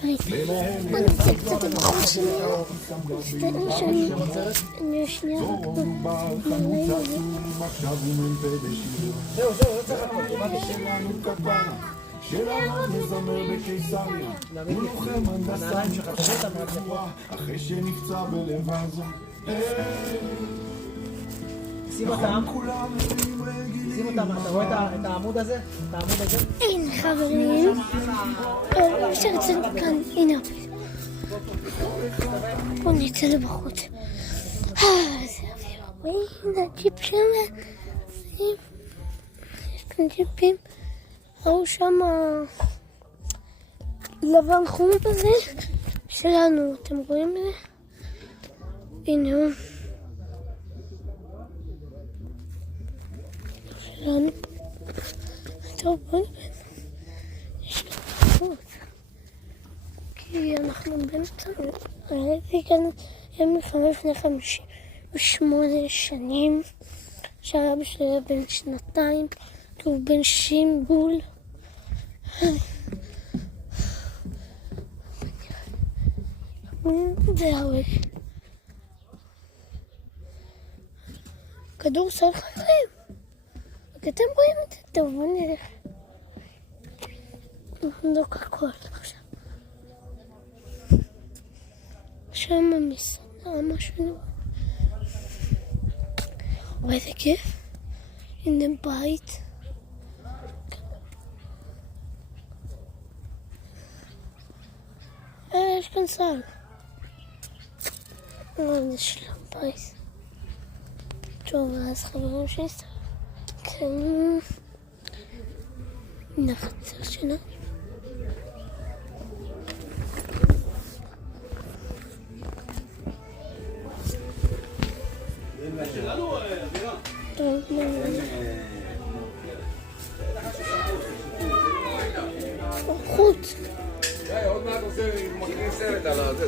חברים. בוא נצא קצת בחוץ שנייה. מצטער שאני שנייה רק נראה את זה. זהו, לא צריך לחכות, שלנו כפרה שלנו מזמר בקיסריה הוא לוחם הנדסה אחרי שנפצע בלבזו שים אותם, אתה רואה את העמוד הזה? הנה חברים, אפשר לצאת כאן, הנה בואו נצא לבחוץ. איזה אוויר, הנה הג'יפ שם, יש כאן ג'יפים, ראו שם לבן חום כזה שלנו, אתם רואים את זה? הנה הוא שלנו. טוב, בואו נבין, יש כאן תחרות כי אנחנו באמצע, ראיתי כאן יום לפני 58 שנים שהרבי שלי היה בן 2 כי הוא בן שימבול. זה הרבה כדור סל חיים, אתם רואים את זה? טוב, בוא נלך. לא ככל עכשיו שם המסעדה, משהו נראה. ואיזה כיף, הנה בית. יש כאן סל. זה של הבית. טוב, אז חברים שלי, כן, הנה החצר שלנו. טוב, חוץ. עוד מעט עושה, מקרין סרט על הזה.